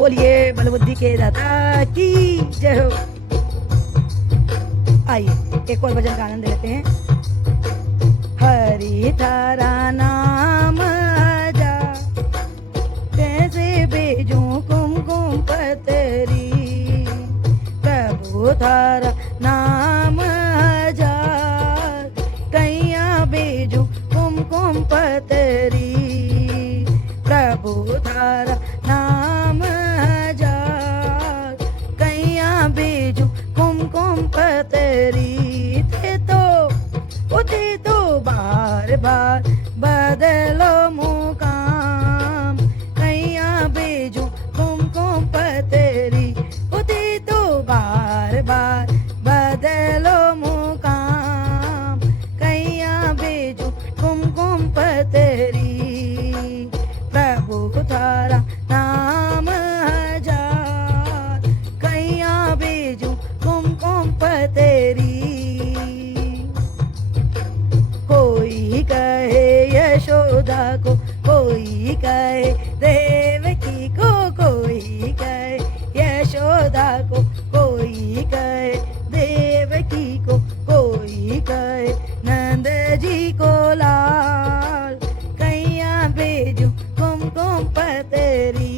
बोलिए बलबुद्धि के दाता की जय हो। आइए एक और भजन का आनंद लेते हैं। हरि थारा नाम जा कैसे भेजूं कुमकुम पतरी, प्रभु थारा नाम जा कैया भेजूं कुमकुम पतरी, प्रभु थारा नाम जा कैया भेजूं कुमकुम पतरी। थे तो बार बार बदलो मुकाम, कैया भेजूं कुमकुम पतरी। थे तो बार बार बदलो मुकाम, कैया भेजूं कुमकुम पतरी, प्रभु थारा नाम हजार कैया भेजूं कुमकुम पतरी। कोई कहे यशोदा को, कोई कहे देवकी को, कोई कहे यशोदा को, कोई कहे देवकी को, कोई कहे नंद जी को लाल, कैया भेजूं कुमकुम पतरी।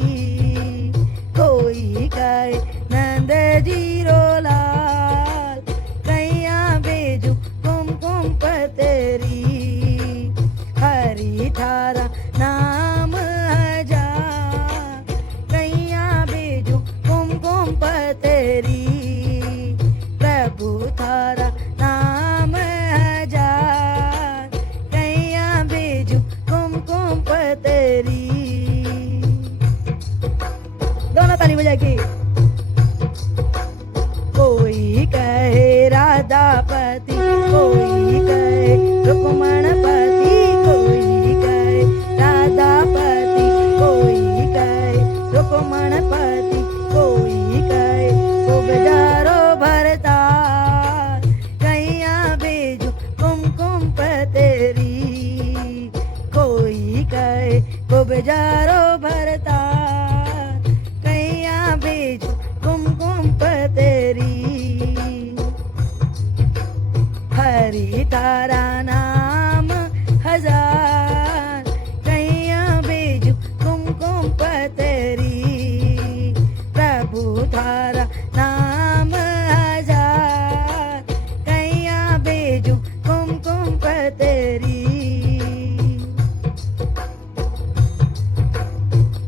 कोई कहे नंद जी रो लाल, कैया भेजूं कुमकुम पतरी। हरि थारा नाम हजार कैया भेजूं कुमकुम पतरी, प्रभु थारा नाम हजार कैया भेजूं कुमकुम पतरी। दोनों ताली बजा के। कोई कहे राधापति, कोई कहे रुक्मणपति, कोई कहे राधापति, कोई कहे रुक्मणपति, कोई कहे उपजारो भरतार, कैया भेजूं कुमकुम पतरी। कोई कहे उपजारो भरतार, कैया भेजूं कुमकुम पतरी। हरि तारा नाम हजार कैया भेजूं कुमकुम पतरी, प्रभु थारा नाम हजार कैया भेजूं कुमकुम पतरी।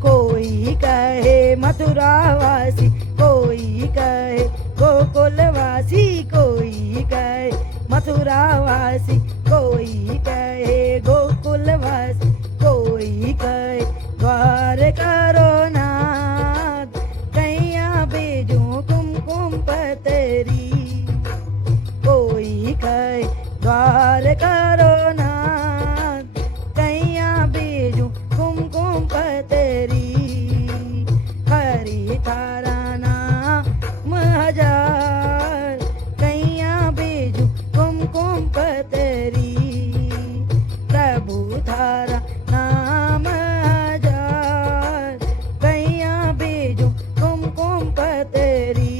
कोई कहे मथुरावासी, कोई कहे गोकुलवासी, कोई कहे मथुरावासी, कोई कहे गोकुलवासी, कोई कहे द्वारका रो नाथ, कैया भेजूं कुमकुम पतरी। कोई कहे द्वारका रो नाथ, कैया भेजूं कुमकुम पतरी। हरि थारा नाम हजार कैया भेजूं कुमकुम पतरी, प्रभु थारा नाम हजार कैया भेजूं कुमकुम पतरी।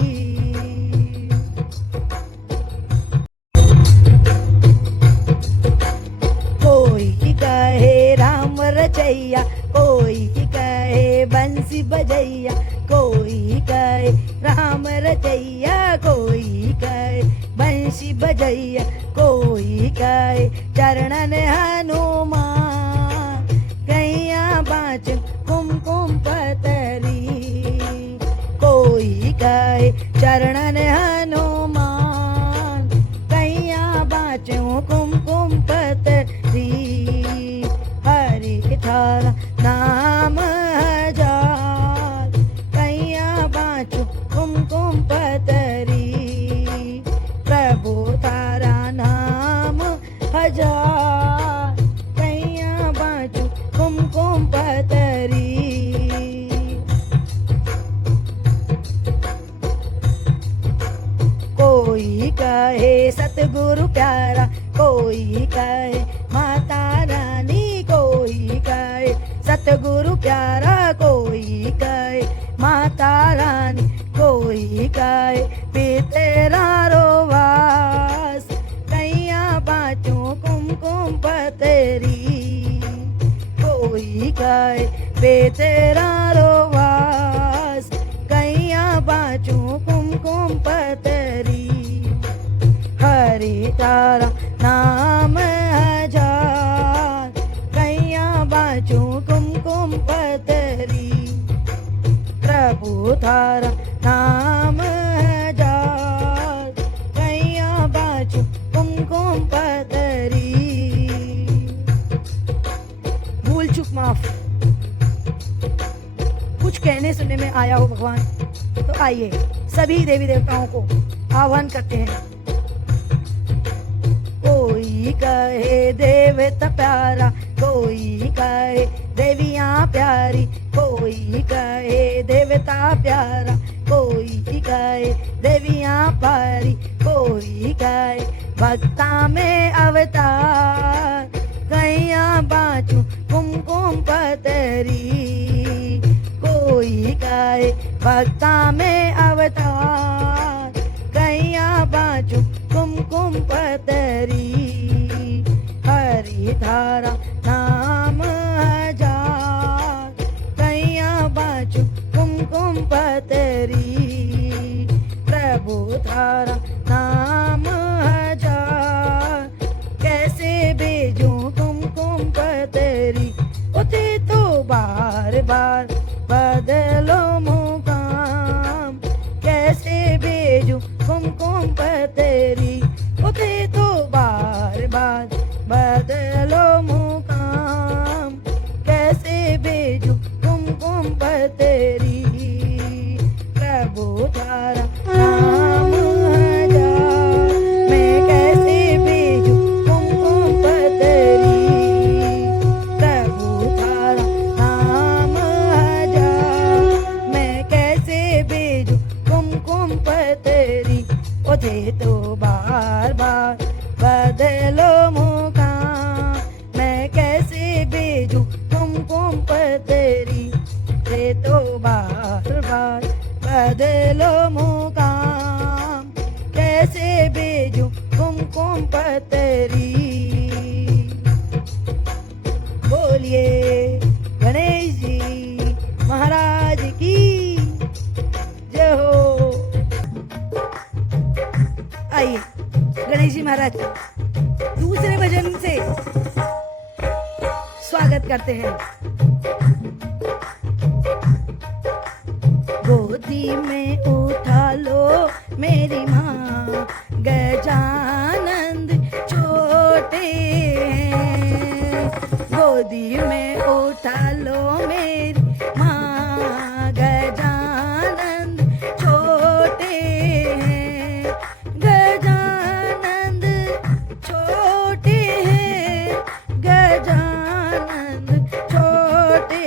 कोई कहे राम रचैया, कोई कहे बंसी बजैया, कोई कहे राम रचैया, कोई कहे बंसी बजैया, कोई कहे चरणन हनुमान, कैया बाँचूं कुमकुम पतरी। कोई कहे चरणन हनुमान, कैया बाँचूं कुमकुम पतरी। हरि थारा नाम हजार कैया बाँचूं कुमकुम पतरी, प्रभु थारा नाम हजार कैया बाँचूं कुमकुम पतरी। कोई कहे सतगुरु प्यारा, कोई कहे माता रानी, कोई कहे सतगुरु प्यारा, कोई कहे माता रानी कोई गाए पे तेरा रोवास कैया बाँचूं कुमकुम पतेरी कोई गाए पे तेरा रोवास कैया बाँचूं कुमकुम पतेरी हरि तारा नाम हजार कैया बाँचूं कुमकुम पतेरी प्रभु थारा नाम हजार कैया बाँचूं कुमकुम पतेरी भूल चूक माफ कुछ कहने सुनने में आया हो भगवान तो आइए सभी देवी देवताओं को आह्वान करते हैं। कोई कहे देवता प्यारा कोई कहे देवियाँ प्यारी कोई कहे देवता प्यारा कोई कहे देवियाँ प्यारी कोई कहे भक्ता में अवतार कैया बाँचूं कुमकुम पतेरी कोई कहे भक्ता में अवतार कैया बाँचूं कुमकुम पतेरी हरि धारा नाम हजार कैया बाँचूं कुमकुम पतेरी प्रभु धारा नाम हजार कैसे भेजूं कुमकुम पतेरी उते तो बार बार बदलो मुकाम कैसे भेजूं कुमकुम पतेरी उते तो बार बार बदलो मुकाम कैसे भेजूं कुमकुम पतेरी प्रभु थारा नाम हजार मैं कैसे भेजूं कुमकुम पतेरी प्रभु थारा नाम हजार मैं कैसे भेजूं कुमकुम पतेरी उधे तो बार बार बदलो मुकाम मैं कैसे भेजूं कुमकुम पतेरी उधे तो बार बार बदलो मुकाम कैसे भेजूं कुमकुम पतेरी बोलिए गणेश जी महाराज की जय हो। आइए गणेश जी महाराज दूसरे भजन से स्वागत करते हैं। गोदी में उठा लो मेरी माँ गजानंद छोटे हैं गोदी में उठा लो मेरी माँ गजानंद छोटे हैं गजानंद छोटे हैं गजानंद छोटे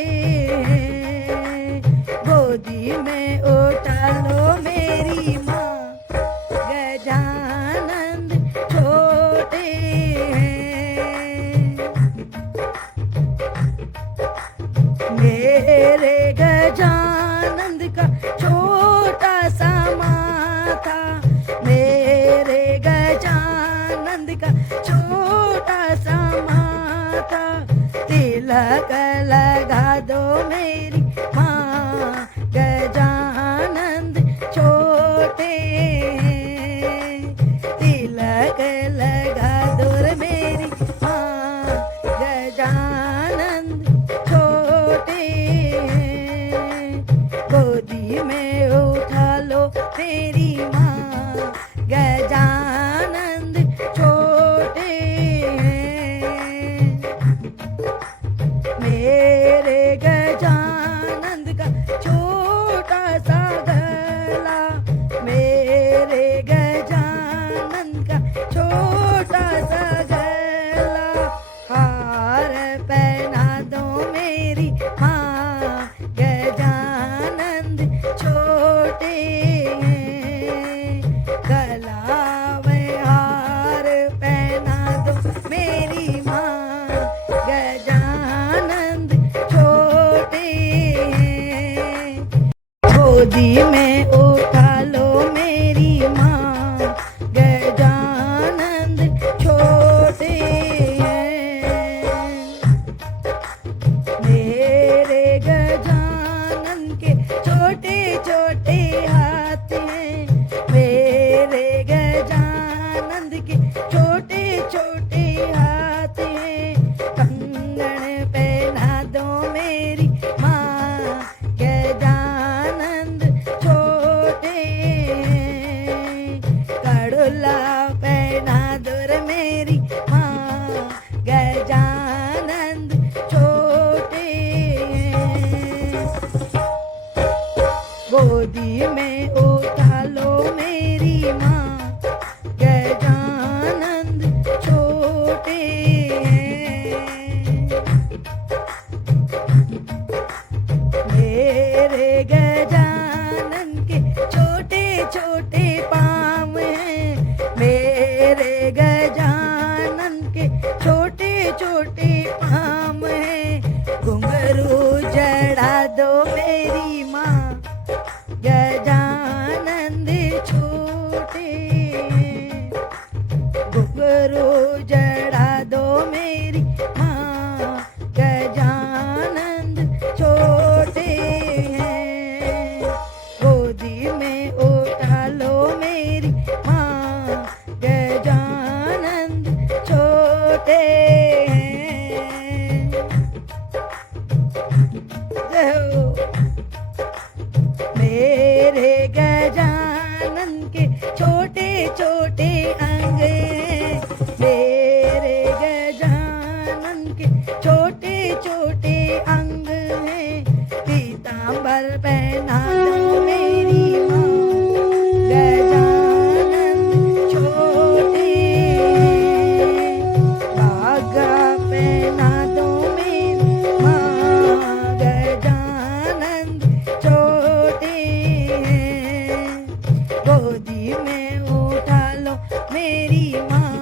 हैं गोदी में उठा लो मेरी माँ गजानंद छोटे हैं मेरे गजानंद का छोटा सा माथा मेरे गजानंद का छोटा सा माथा तिलक लगा दो मेरी माँ गजानंद छोटे हैं तिलक लगा दो रे मेरी माँ गजानंद छोटे हैं गोदी में उठा लो मेरी माँ गजानंद छोटे हैं मेरे गजानंद गोदी में उठा लो मेरी माँ, गजानंद छोटे हैं। मेरे गजानन के छोटे छोटे हाथ हैं, मेरे गजानंद के छोटे छोटे हाथ हैं। कंगन पहना दो मेरी माँ, गजानंद छोटे हैं। कड़ुला पहना दो रे मेरी माँ, गजानंद छोटे हैं। गोदी में उठा लो मेरी माँ, गजानंद छोटे हैं। मेरे गजानन के छोटे छोटे पाँव हैं, मेरे गजानन के छोटे छोटे पाँव हैं। घुंघरू जड़ा दो मेरी माँ, गजानंद छोटे हैं। घुंघरू जड़ा दो मेरी माँ, गजानंद छोटे हैं। गोदी में उठा लो मेरी माँ, गजानंद छोटे हैं। जय हो। मेरे गजानन के छोटे छोटे अंग हैं, मेरे गजानन के छोटे छोटे अंग हैं। पीतांबर पहना दो मेरी माँ, गजानन छोटे हैं। धागा पहना दो मेरी माँ, गजानन छोटे हैं। गोदी में उठा लो मेरी माँ,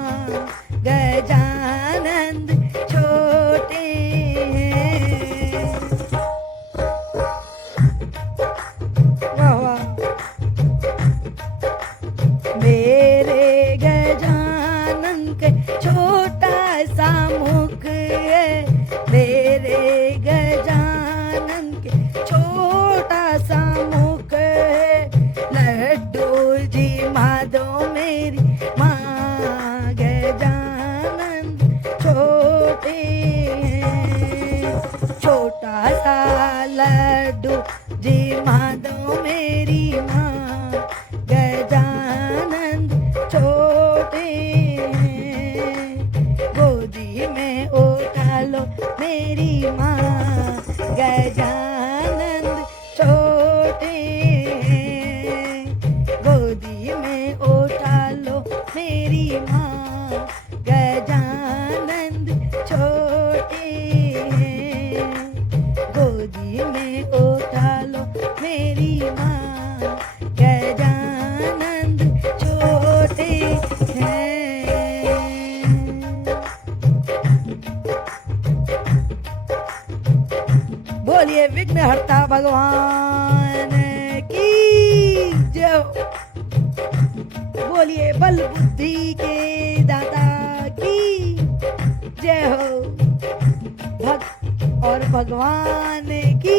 गजानंद छोटे हैं। वाह वाह। मेरे गजानन के छोटा सा मुख है, मेरे गजानन के छोटा सा मुख है। लड्डू जी माधो मेरी माँ, गजानंद छोटे हैं। छोटा सा लड्डू जी माधो मेरी माँ, गजानंद छोटे हैं। गोदी में उठा लो मेरी माँ, गजानंद छोटे हैं। गोदी में उठा लो मेरी माँ, गजानंद छोटे हैं। गोदी में उठा लो मेरी माँ, गजानंद छोटे हैं। बोलिए विघ्नहर्ता भगवान की जय हो। बोलिए बल बुद्धि के दाता की जय हो। भक्त और भगवान की